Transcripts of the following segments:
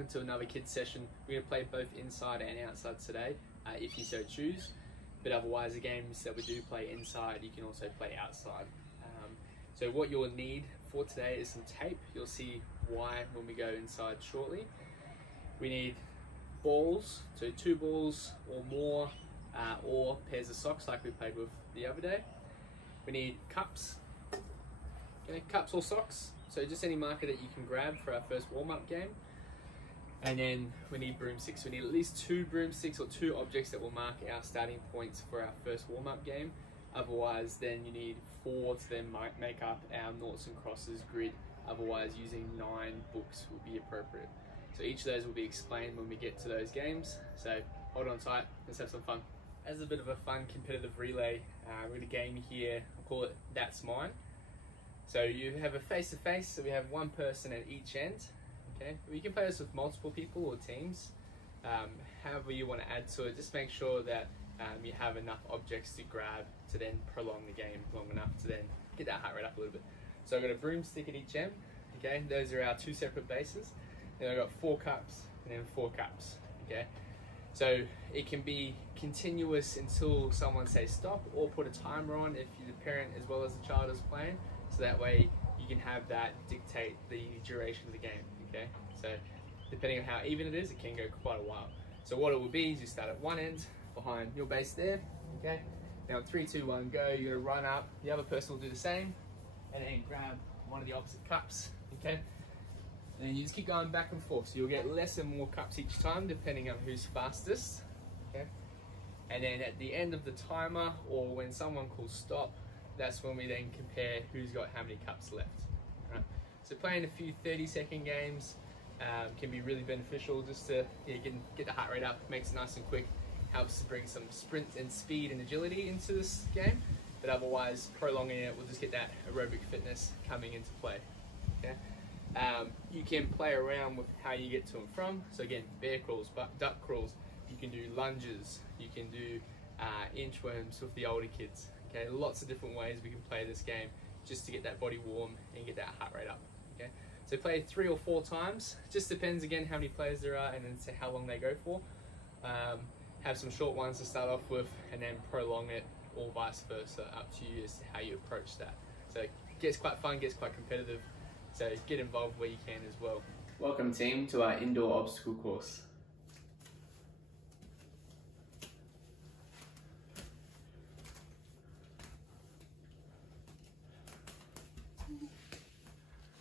welcome to another kids session. We're going to play both inside and outside today, if you so choose. But otherwise, the games that we do play inside, you can also play outside. So what you'll need for today is some tape. You'll see why when we go inside shortly. We need balls, so 2 balls or more, or pairs of socks like we played with the other day. We need cups, okay, cups or socks, so just any marker that you can grab for our first warm-up game. And then we need broomsticks. We need at least 2 broomsticks or 2 objects that will mark our starting points for our first warm-up game. Otherwise, then you need 4 to then make up our noughts and crosses grid. Otherwise, using 9 books will be appropriate. So each of those will be explained when we get to those games. So hold on tight, let's have some fun. As a bit of a fun competitive relay, we're going to game here, I'll call it That's Mine. So you have a face-to-face, so we have 1 person at each end. Okay, you can play this with multiple people or teams, however you want to add to it. Just make sure that you have enough objects to grab to then prolong the game long enough to then get that heart rate up a little bit. So I've got a broomstick at each end. Okay, those are our 2 separate bases. Then I've got 4 cups and then 4 cups. Okay, so it can be continuous until someone says stop, or put a timer on if you're the parent as well as the child is playing, so that way you can have that dictate the duration of the game. Okay, so depending on how even it is, it can go quite a while. So what it will be is you start at one end behind your base there. Okay, now in 3, 2, 1, go. You're gonna run up. The other person will do the same, and then grab one of the opposite cups. Okay, and then you just keep going back and forth. So you'll get less and more cups each time, depending on who's fastest. Okay, and then at the end of the timer, or when someone calls stop, that's when we then compare who's got how many cups left. Right? So playing a few 30-second games can be really beneficial, just to get the heart rate up, makes it nice and quick, helps to bring some sprint and speed and agility into this game, but otherwise prolonging it will just get that aerobic fitness coming into play. Okay? You can play around with how you get to and from, so again, bear crawls, duck crawls, you can do lunges, you can do inchworms with the older kids. Okay, lots of different ways we can play this game just to get that body warm and get that heart rate up. Okay, so play 3 or 4 times. Just depends again how many players there are and then to how long they go for. Have some short ones to start off with, and then prolong it, or vice versa. Up to you as to how you approach that. So it gets quite fun, gets quite competitive. So get involved where you can as well. Welcome team to our indoor obstacle course.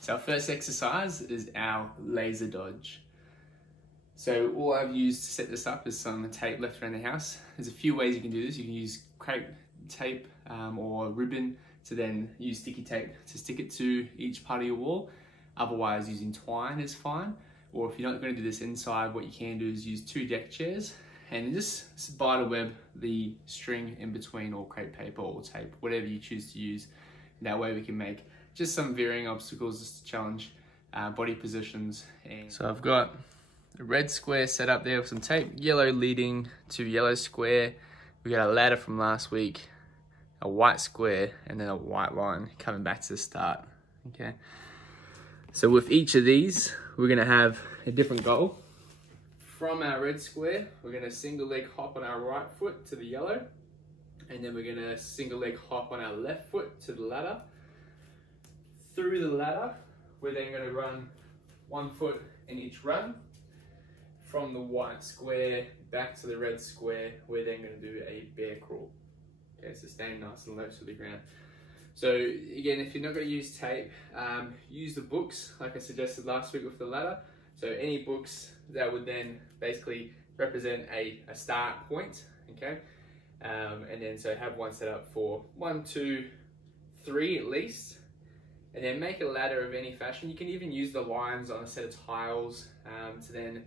So our first exercise is our laser dodge. So all I've used to set this up is some tape left around the house. There's a few ways you can do this. You can use crepe tape or ribbon to then use sticky tape to stick it to each part of your wall. Otherwise, using twine is fine. Or if you're not going to do this inside, what you can do is use 2 deck chairs and just spider web the string in between, or crepe paper or tape, whatever you choose to use. And that way we can make just some varying obstacles just to challenge body positions. And so I've got a red square set up there with some tape, yellow leading to yellow square. We got a ladder from last week, a white square, and then a white line coming back to the start. Okay. So with each of these, we're gonna have a different goal. From our red square, we're gonna single leg hop on our right foot to the yellow, and then we're gonna single leg hop on our left foot to the ladder. Through the ladder, we're then going to run 1 foot in each run. From the white square back to the red square, we're then going to do a bear crawl. Okay, so staying nice and low to the ground. So again, if you're not going to use tape, use the books like I suggested last week with the ladder. So any books that would then basically represent a start point. Okay, and then so have one set up for 1, 2, 3 at least. And then make a ladder of any fashion. You can even use the lines on a set of tiles to then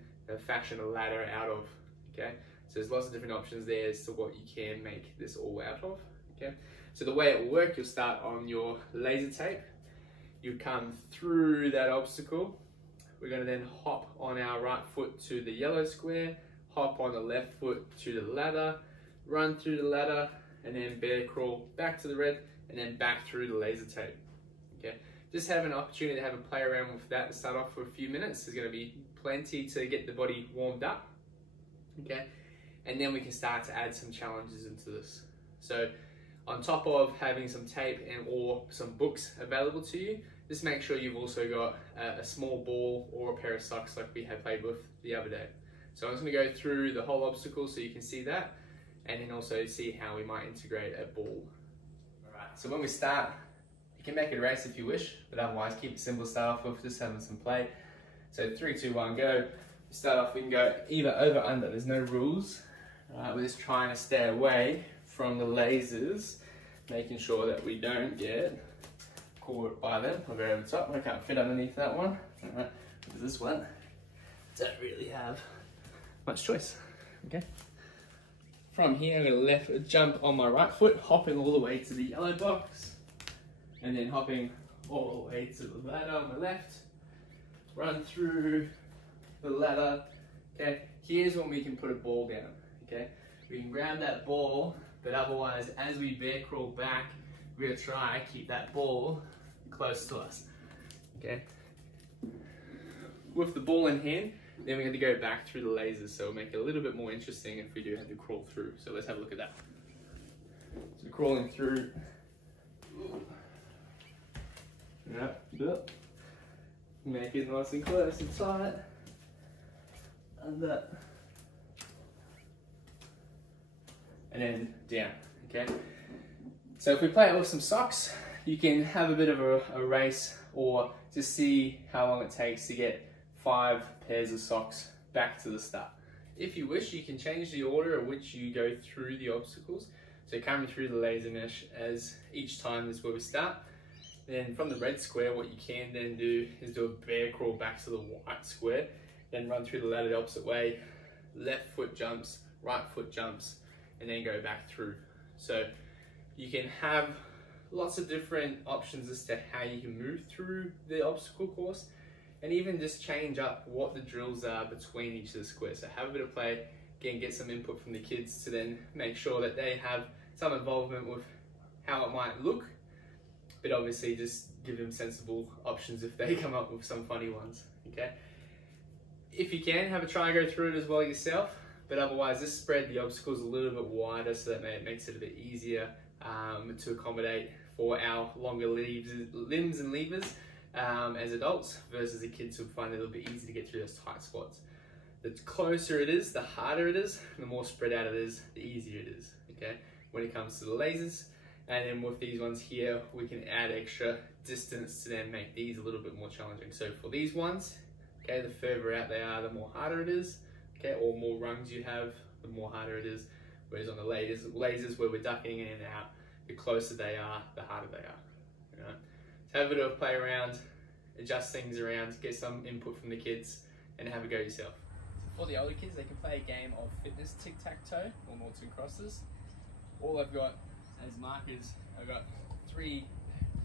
fashion a ladder out of. Okay, so there's lots of different options there as to what you can make this all out of. Okay, so the way it will work, you'll start on your laser tape. You come through that obstacle. We're going to then hop on our right foot to the yellow square, hop on the left foot to the ladder, run through the ladder, and then bear crawl back to the red, and then back through the laser tape. Okay, just have an opportunity to have a play around with that to start off for a few minutes. There's going to be plenty to get the body warmed up, okay? And then we can start to add some challenges into this. So on top of having some tape or some books available to you, just make sure you've also got a small ball or a pair of socks like we had played with the other day. So I'm just gonna go through the whole obstacle so you can see that, and then also see how we might integrate a ball. All right, so when we start, you can make it a race if you wish, but otherwise keep it simple, start off with just having some play. So 3, 2, 1, go. Start off, we can go either over, under, there's no rules. We're just trying to stay away from the lasers, making sure that we don't get caught by them. I'll go over the top, I can't fit underneath that one. All right, because this one, don't really have much choice, okay? From here, I'm gonna jump on my right foot, hopping all the way to the yellow box, and then hopping all the way to the ladder on my left, run through the ladder, okay? Here's when we can put a ball down, okay? We can grab that ball, but otherwise, as we bear crawl back, we're gonna try and keep that ball close to us, okay? With the ball in hand, then we're going to go back through the lasers, so it'll make it a little bit more interesting if we do have to crawl through. So let's have a look at that. So crawling through. Yep. Make it nice and close and tight. And that. And then down, okay? So if we play it with some socks, you can have a bit of a race, or just see how long it takes to get 5 pairs of socks back to the start. If you wish, you can change the order at which you go through the obstacles. So coming through the laser mesh as each time is where we start. Then from the red square, what you can then do is do a bear crawl back to the white square, then run through the ladder the opposite way, left foot jumps, right foot jumps, and then go back through. So you can have lots of different options as to how you can move through the obstacle course, and even just change up what the drills are between each of the squares. So have a bit of play, again, get some input from the kids to then make sure that they have some involvement with how it might look, but obviously just give them sensible options if they come up with some funny ones, okay? If you can, have a try and go through it as well yourself, but otherwise just spread the obstacles a little bit wider so that makes it a bit easier to accommodate for our longer limbs and levers as adults versus the kids who find it a little bit easy to get through those tight spots. The closer it is, the harder it is, the more spread out it is, the easier it is, okay? When it comes to the lasers. And then with these ones here, we can add extra distance to then make these a little bit more challenging. So for these ones, okay, the further out they are, the more harder it is, okay? Or more rungs you have, the more harder it is. Whereas on the lasers where we're ducking in and out, the closer they are, the harder they are. You know? So have a bit of a play around, adjust things around, get some input from the kids, and have a go yourself. So for the older kids, they can play a game of fitness tic-tac-toe, or noughts and crosses. All I've got as markers, I've got 3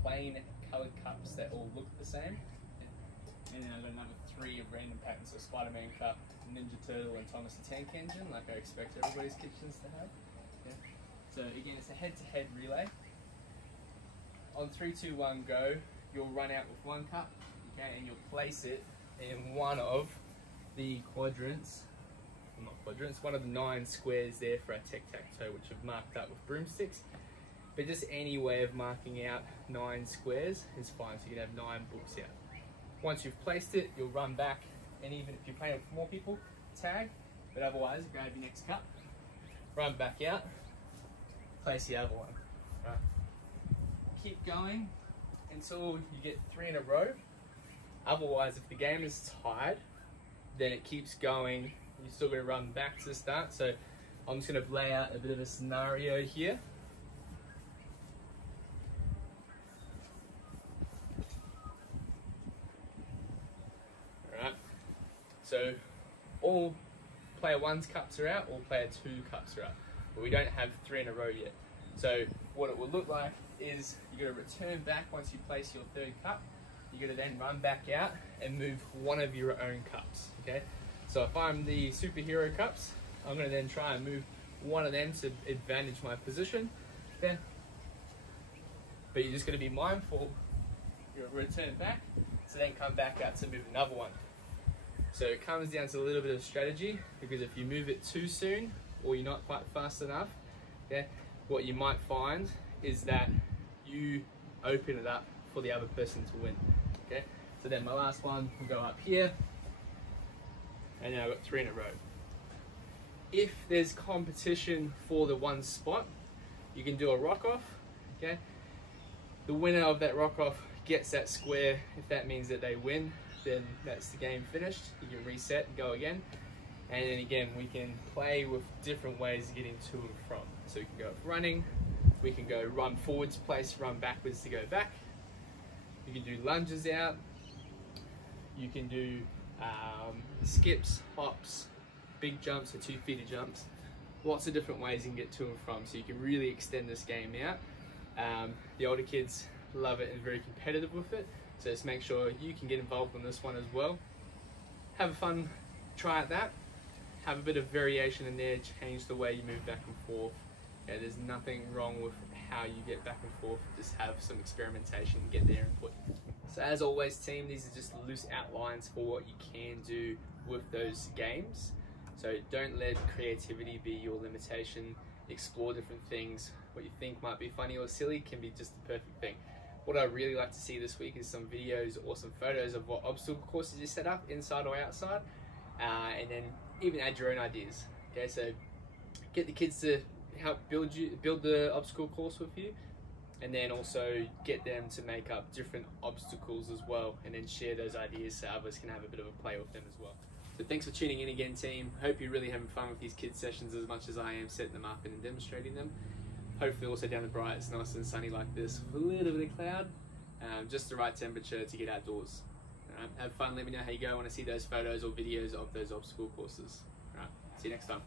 plain coloured cups that all look the same. And then I've got another 3 of random patterns, so Spider-Man cup, Ninja Turtle, and Thomas the Tank Engine, like I expect everybody's kitchens to have. Yeah. So again, it's a head-to-head relay. On 3, 2, 1, go, you'll run out with 1 cup, okay, and you'll place it in one of the quadrants, well, not quadrants, one of the 9 squares there for our tic-tac-toe, which I've marked up with broomsticks. But just any way of marking out 9 squares is fine, so you can have 9 books out. Once you've placed it, you'll run back, and even if you're playing with more people, tag, but otherwise grab your next cup, run back out, place the other one. Right. Keep going until you get 3 in a row. Otherwise, if the game is tied, then it keeps going. You're still going to run back to the start. So I'm just going to lay out a bit of a scenario here. Alright, so all player 1's cups are out, all player 2 cups are out. But we don't have 3 in a row yet. So what it will look like is you're going to return back once you place your 3rd cup. You're going to then run back out and move one of your own cups, okay? So if I'm the superhero cups, I'm going to then try and move one of them to advantage my position. Then, but you're just going to be mindful, you'll return back, so then come back out to move another one. So it comes down to a little bit of strategy, because if you move it too soon or you're not quite fast enough, okay, what you might find is that you open it up for the other person to win. Okay, so then my last one will go up here, and now I've got 3 in a row. If there's competition for the one spot, you can do a rock off. Okay, the winner of that rock off gets that square. If that means that they win, then that's the game finished. You can reset and go again. And then again, we can play with different ways of getting to and from. So we can go running, we can go run forwards, place, run backwards to go back. You can do lunges out. You can do skips, hops, big jumps or 2-footer jumps. Lots of different ways you can get to and from, so you can really extend this game out. The older kids love it and are very competitive with it, so just make sure you can get involved in this one as well. Have a fun try at that. Have a bit of variation in there, change the way you move back and forth. Yeah, there's nothing wrong with how you get back and forth, just have some experimentation, get their input. So as always team, these are just loose outlines for what you can do with those games. So don't let creativity be your limitation. Explore different things. What you think might be funny or silly can be just the perfect thing. What I really like to see this week is some videos or some photos of what obstacle courses you set up, inside or outside, and then even add your own ideas. Okay, so get the kids to help build the obstacle course with you, and then also get them to make up different obstacles as well, and then share those ideas so others can have a bit of a play with them as well. So thanks for tuning in again team. Hope you're really having fun with these kids sessions as much as I am setting them up and demonstrating them. Hopefully also down the bright it's nice and sunny like this with a little bit of cloud, just the right temperature to get outdoors. Have fun, let me know how you go. I want to see those photos or videos of those obstacle courses. Alright, see you next time.